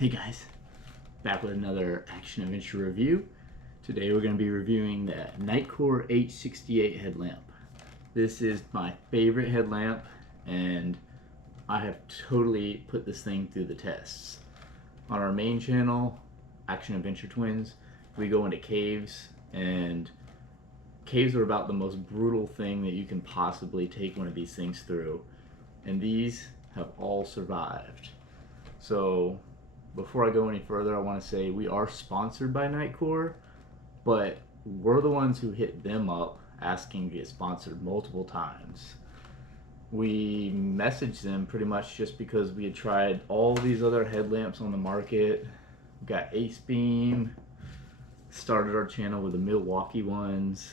Hey guys, back with another action adventure review. Today we're going to be reviewing the Nitecore HC68 headlamp. This is my favorite headlamp and I have totally put this thing through the tests. On our main channel, Action Adventure Twins, we go into caves, and caves are about the most brutal thing that you can possibly take one of these things through, and these have all survived. So before I go any further, I want to say we are sponsored by Nitecore, but we're the ones who hit them up asking to get sponsored multiple times. We messaged them pretty much just because we had tried all these other headlamps on the market. We got Ace Beam, started our channel with the Milwaukee ones,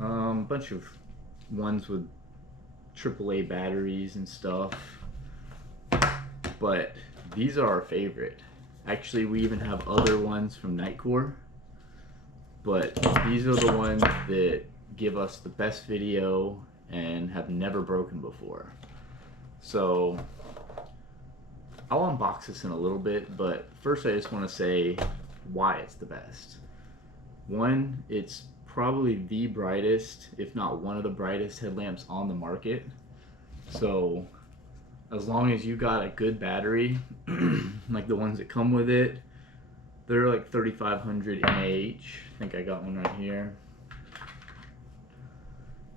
bunch of ones with AAA batteries and stuff, but these are our favorite. Actually, we even have other ones from Nitecore, but these are the ones that give us the best video and have never broken before. So I'll unbox this in a little bit, but first I just want to say why it's the best. One, it's probably the brightest, if not one of the brightest headlamps on the market. So as long as you got a good battery, like the ones that come with it, they're like 3500 mAh. I think I got one right here.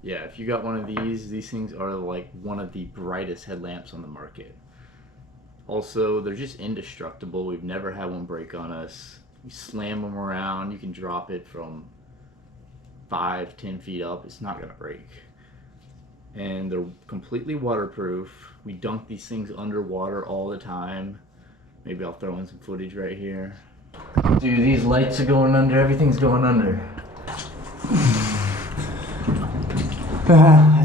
Yeah, if you got one of these things are like one of the brightest headlamps on the market. Also, they're just indestructible. We've never had one break on us. We slam them around, you can drop it from 5-10 feet up, it's not gonna break. And they're completely waterproof. We dunk these things underwater all the time. Maybe I'll throw in some footage right here. Dude, these lights are going under, everything's going under.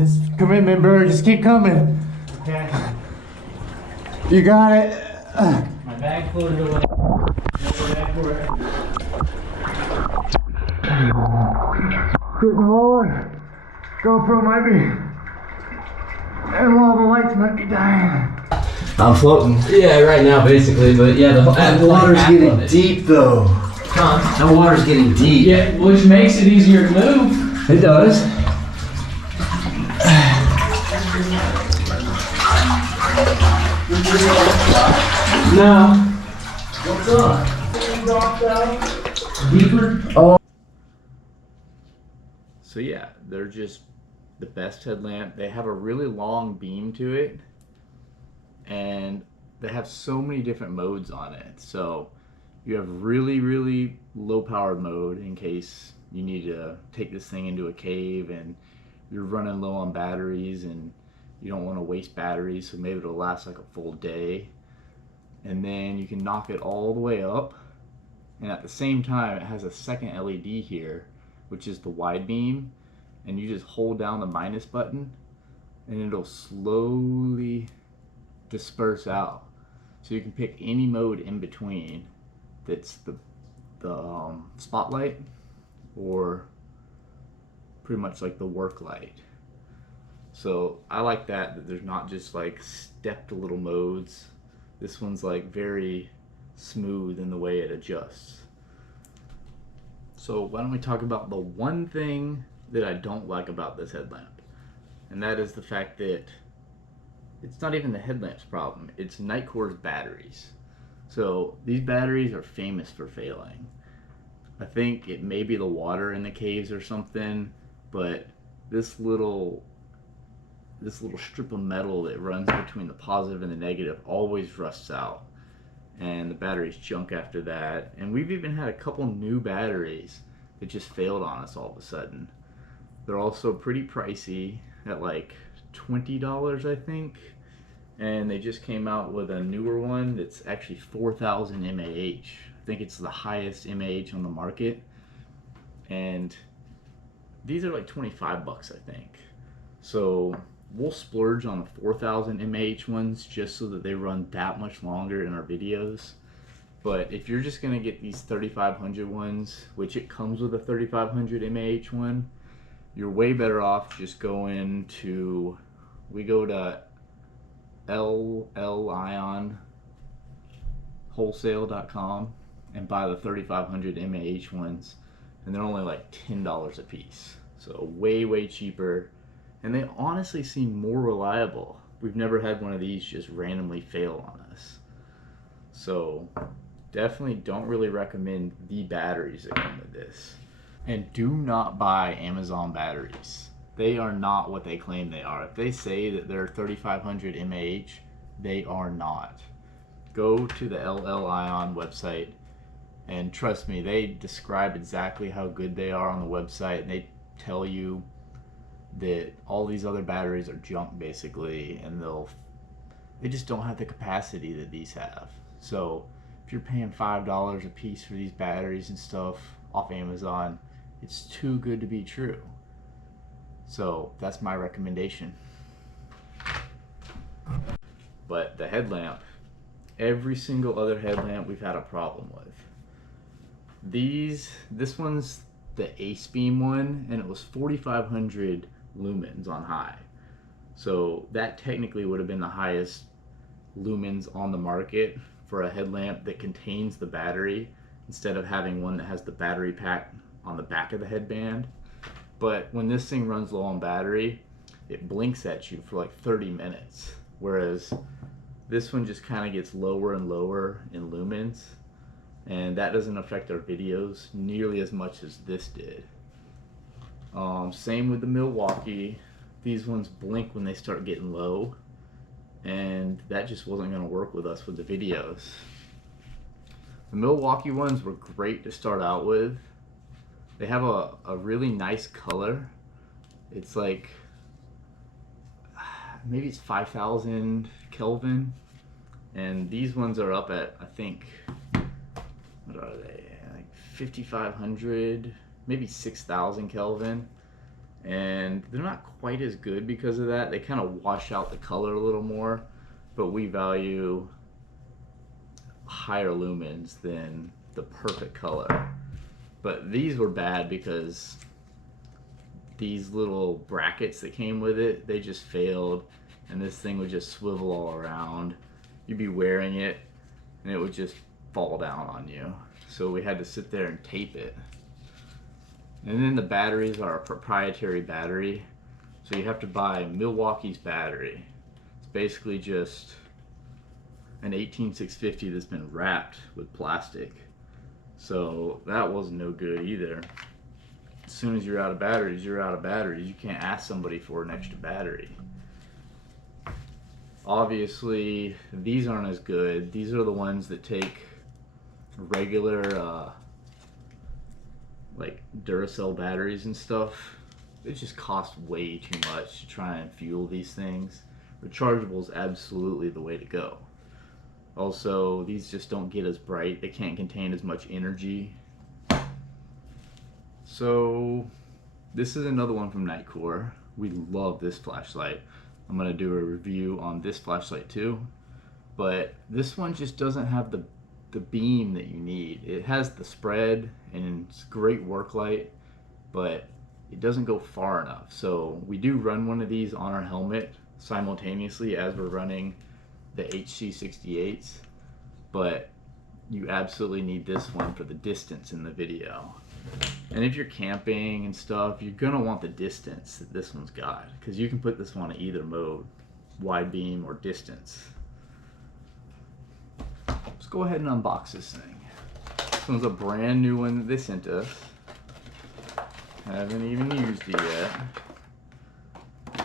It's commitment, bro. Just keep coming. Okay. You got it. My bag floated away. Good Lord. GoPro might be. And all the lights might be dying. I'm floating. Yeah, right now basically, but yeah, The water's getting deep though. Huh? The water's getting deep. Yeah, which makes it easier to move. It does. No. What's up? Dropped out. Deeper? Oh. So yeah, they're just the best headlamp. They have a really long beam to it, and they have so many different modes on it. So you have really low powered mode in case you need to take this thing into a cave and you're running low on batteries and you don't want to waste batteries, so maybe it'll last like a full day. And then you can knock it all the way up, and at the same time it has a second LED here, which is the wide beam, and you just hold down the minus button and it'll slowly disperse out. So you can pick any mode in between that's the spotlight or pretty much like the work light. So I like that there's not just like stepped little modes. This one's like very smooth in the way it adjusts. So why don't we talk about the one thing that I don't like about this headlamp, and that is the fact that it's not even the headlamp's problem, it's Nitecore's batteries. So these batteries are famous for failing. I think it may be the water in the caves or something, but this little strip of metal that runs between the positive and the negative always rusts out, and the battery's junk after that. And we've even had a couple new batteries that just failed on us all of a sudden. They're also pretty pricey at like $20, I think, and they just came out with a newer one that's actually 4000 mAh. I think it's the highest mAh on the market, and these are like 25 bucks, I think. So we'll splurge on the 4000 mAh ones just so that they run that much longer in our videos. But if you're just gonna get these 3500 ones, which it comes with a 3500 mAh one, you're way better off just going to, we go to L Ion wholesale.com and buy the 3500 mAh ones, and they're only like $10 a piece. So way cheaper, and they honestly seem more reliable. We've never had one of these just randomly fail on us. So definitely don't really recommend the batteries that come with this. And do not buy Amazon batteries. They are not what they claim they are. If they say that they're 3500 mAh, they are not. Go to the LL Ion website, and trust me, they describe exactly how good they are on the website, and they tell you that all these other batteries are junk basically, and they just don't have the capacity that these have. So if you're paying $5 a piece for these batteries and stuff off Amazon, it's too good to be true. So that's my recommendation. But the headlamp, every single other headlamp we've had a problem with. This one's the Ace Beam one, and it was 4,500 lumens on high. So that technically would have been the highest lumens on the market for a headlamp that contains the battery, instead of having one that has the battery pack on the back of the headband. But when this thing runs low on battery, it blinks at you for like 30 minutes, whereas this one just kind of gets lower and lower in lumens, and that doesn't affect our videos nearly as much as this did. Same with the Milwaukee. These ones blink when they start getting low, and that just wasn't going to work with us with the videos. The Milwaukee ones were great to start out with. They have a really nice color. It's like, maybe it's 5,000 Kelvin, and these ones are up at, I think, what are they, like 5,500, maybe 6,000 Kelvin, and they're not quite as good because of that. They kind of wash out the color a little more, but we value higher lumens than the perfect color. But these were bad because these little brackets that came with it, they just failed, and this thing would just swivel all around. You'd be wearing it and it would just fall down on you. So we had to sit there and tape it. And then the batteries are a proprietary battery, so you have to buy Milwaukee's battery. It's basically just an 18650 that's been wrapped with plastic. So that wasn't no good either. As soon as you're out of batteries, you're out of batteries. You can't ask somebody for an extra battery. Obviously, these aren't as good. These are the ones that take regular like Duracell batteries and stuff. It just costs way too much to try and fuel these things. Rechargeable is absolutely the way to go. Also, these just don't get as bright. They can't contain as much energy. So this is another one from Nitecore. We love this flashlight. I'm gonna do a review on this flashlight too, but this one just doesn't have the beam that you need. It has the spread and it's great work light, but it doesn't go far enough. So we do run one of these on our helmet simultaneously as we're running the HC68s, but you absolutely need this one for the distance in the video. And if you're camping and stuff, you're gonna want the distance that this one's got, because you can put this one in either mode, wide beam or distance. Let's go ahead and unbox this thing. This one's a brand new one that they sent us. Haven't even used it yet.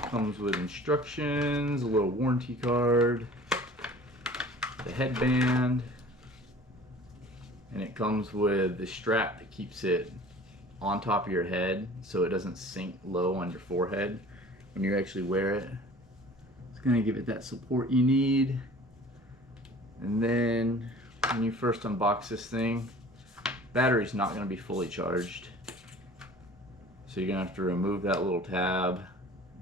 Comes with instructions, a little warranty card, the headband, and it comes with the strap that keeps it on top of your head so it doesn't sink low on your forehead when you actually wear it. It's gonna give it that support you need. And then when you first unbox this thing, battery's not gonna be fully charged. So you're gonna have to remove that little tab,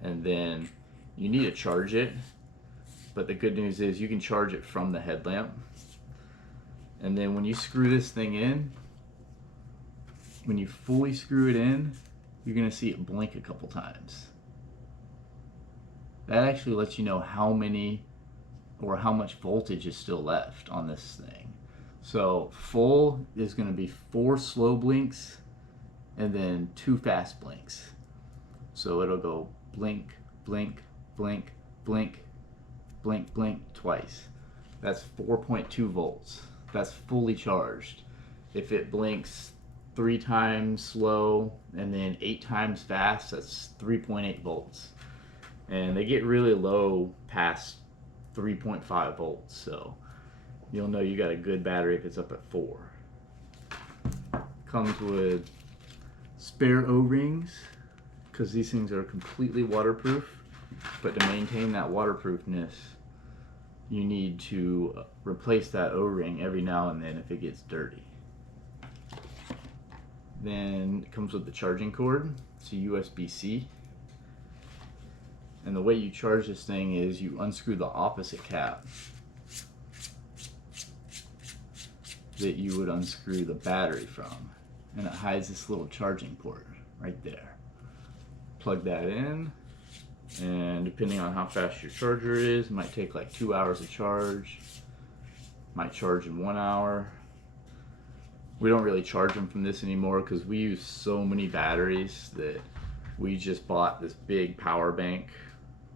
and then you need to charge it. But the good news is you can charge it from the headlamp. And then when you screw this thing in, when you fully screw it in, you're gonna see it blink a couple times. That actually lets you know how many or how much voltage is still left on this thing. So full is going to be 4 slow blinks and then 2 fast blinks. So it'll go blink, blink, blink, blink, blink, blink twice. That's 4.2 volts. That's fully charged. If it blinks 3 times slow and then 8 times fast, that's 3.8 volts. And they get really low past 3.5 volts, so you'll know you got a good battery if it's up at 4. Comes with spare O-rings, because these things are completely waterproof, but to maintain that waterproofness you need to replace that O-ring every now and then if it gets dirty. Then it comes with the charging cord. It's a USB-C. And the way you charge this thing is you unscrew the opposite cap that you would unscrew the battery from. And it hides this little charging port right there. Plug that in, and depending on how fast your charger is, it might take like 2 hours to charge. Might charge in 1 hour. We don't really charge them from this anymore because we use so many batteries that we just bought this big power bank,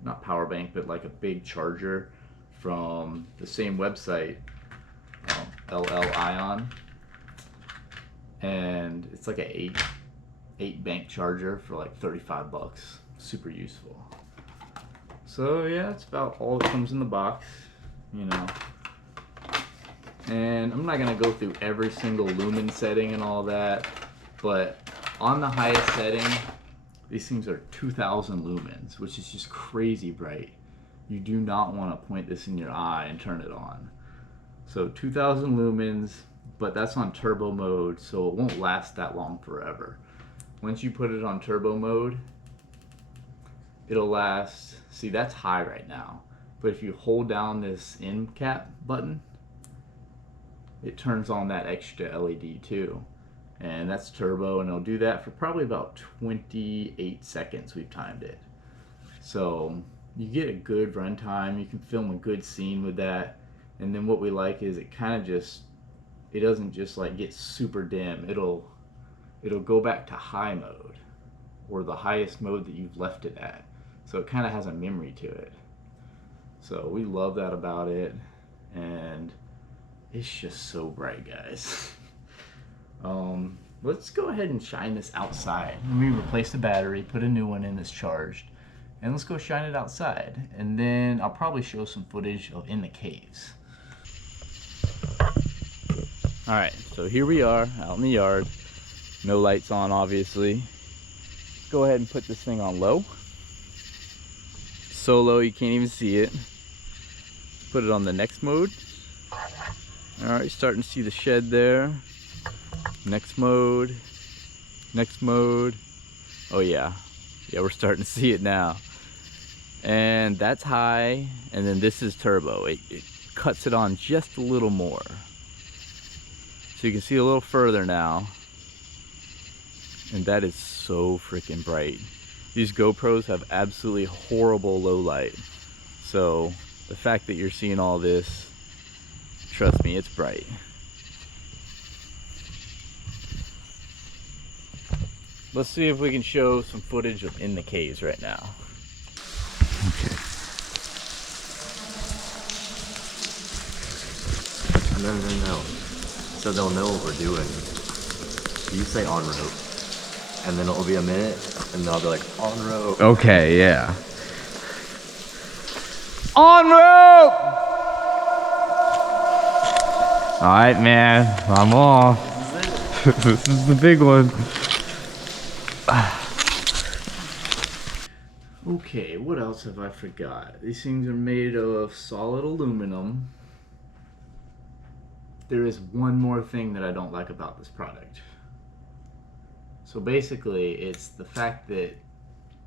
not power bank, but like a big charger from the same website, LL Ion, and it's like a 8 bank charger for like 35 bucks. Super useful. So yeah, that's about all that comes in the box, you know. And I'm not gonna go through every single lumen setting and all that, but on the highest setting, these things are 2000 lumens, which is just crazy bright. You do not want to point this in your eye and turn it on. So 2000 lumens, but that's on turbo mode, so it won't last that long forever. Once you put it on turbo mode, it'll last, see that's high right now, but if you hold down this end cap button, it turns on that extra LED too. And that's turbo, and it'll do that for probably about 28 seconds. We've timed it. So you get a good runtime, you can film a good scene with that. And then what we like is it kind of just, it doesn't just like get super dim. It'll go back to high mode, or the highest mode that you've left it at. So it kind of has a memory to it. So we love that about it, and it's just so bright, guys. Let's go ahead and shine this outside. Let me replace the battery, put a new one in that's charged, and let's go shine it outside. And then I'll probably show some footage of in the caves. All right, so here we are out in the yard. No lights on, obviously. Let's go ahead and put this thing on low. So low you can't even see it. Put it on the next mode. All right, starting to see the shed there. Next mode, next mode. Oh yeah, we're starting to see it now. And that's high, and then this is turbo. It cuts it on just a little more. So you can see a little further now. And that is so freaking bright. These GoPros have absolutely horrible low light. So the fact that you're seeing all this, trust me, it's bright. Let's see if we can show some footage of in the caves right now. Okay. No. So they'll know what we're doing. You say on rope, and then it'll be a minute, and they'll be like, on rope. Okay, yeah. On rope! Alright, man, I'm off. This is the big one. Okay, what else have I forgot? These things are made of solid aluminum. There is one more thing that I don't like about this product. So basically, it's the fact that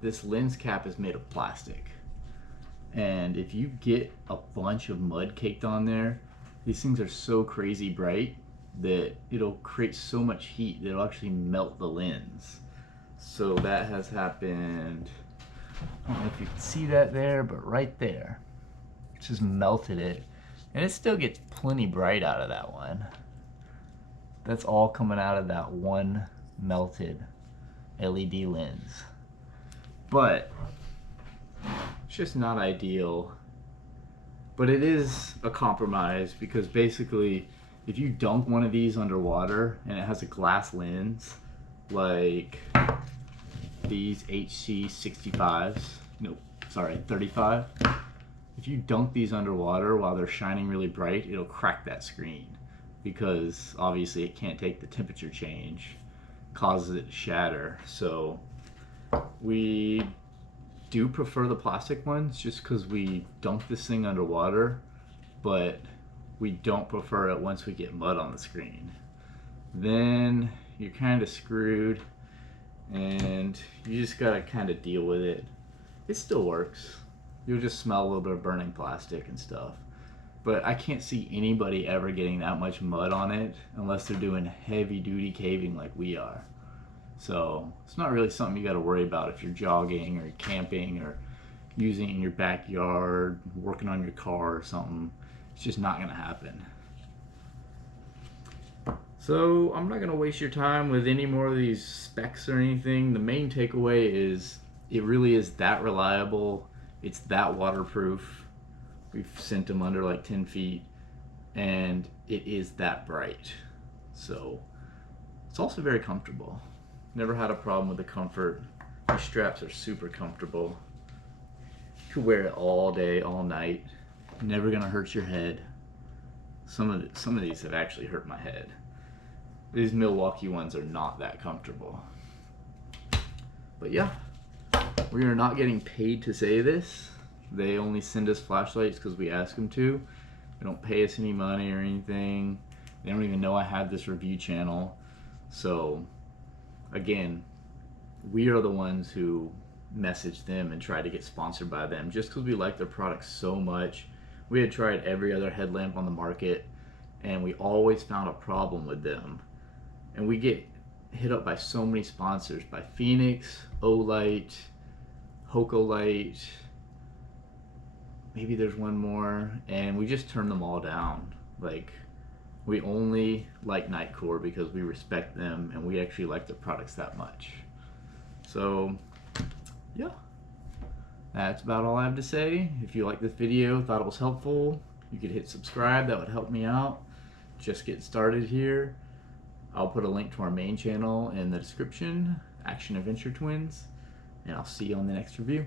this lens cap is made of plastic. And if you get a bunch of mud caked on there, these things are so crazy bright that it'll create so much heat that it'll actually melt the lens. So that has happened. I don't know if you can see that there, but right there, it just melted it. And it still gets plenty bright out of that one. That's all coming out of that one melted LED lens. But it's just not ideal. But it is a compromise because basically if you dunk one of these underwater and it has a glass lens like these HC65s, no, sorry, 35, if you dunk these underwater while they're shining really bright, it'll crack that screen because obviously it can't take the temperature change, causes it to shatter. So we do prefer the plastic ones just because we dunk this thing underwater, but we don't prefer it once we get mud on the screen. Then you're kind of screwed and you just gotta kind of deal with it. It still works. You'll just smell a little bit of burning plastic and stuff. But I can't see anybody ever getting that much mud on it unless they're doing heavy duty caving like we are. So it's not really something you got to worry about if you're jogging or camping or using it in your backyard, working on your car or something. It's just not going to happen. So I'm not going to waste your time with any more of these specs or anything. The main takeaway is it really is that reliable. It's that waterproof. We've sent them under like 10 feet and it is that bright. So it's also very comfortable. Never had a problem with the comfort. These straps are super comfortable. You could wear it all day, all night. Never gonna hurt your head. Some of these have actually hurt my head. These Milwaukee ones are not that comfortable. But yeah, we are not getting paid to say this. They only send us flashlights because we ask them to. They don't pay us any money or anything. They don't even know I had this review channel. So again, we are the ones who message them and try to get sponsored by them just because we like their products so much. We had tried every other headlamp on the market and we always found a problem with them. And we get hit up by so many sponsors, by Phoenix, Olight, Hocolight, maybe there's one more, and we just turn them all down. Like, we only like Nitecore because we respect them and we actually like their products that much. So yeah, that's about all I have to say. If you liked this video, thought it was helpful, you could hit subscribe. That would help me out. Just get started here. I'll put a link to our main channel in the description, Action Adventure Twins, and I'll see you on the next review.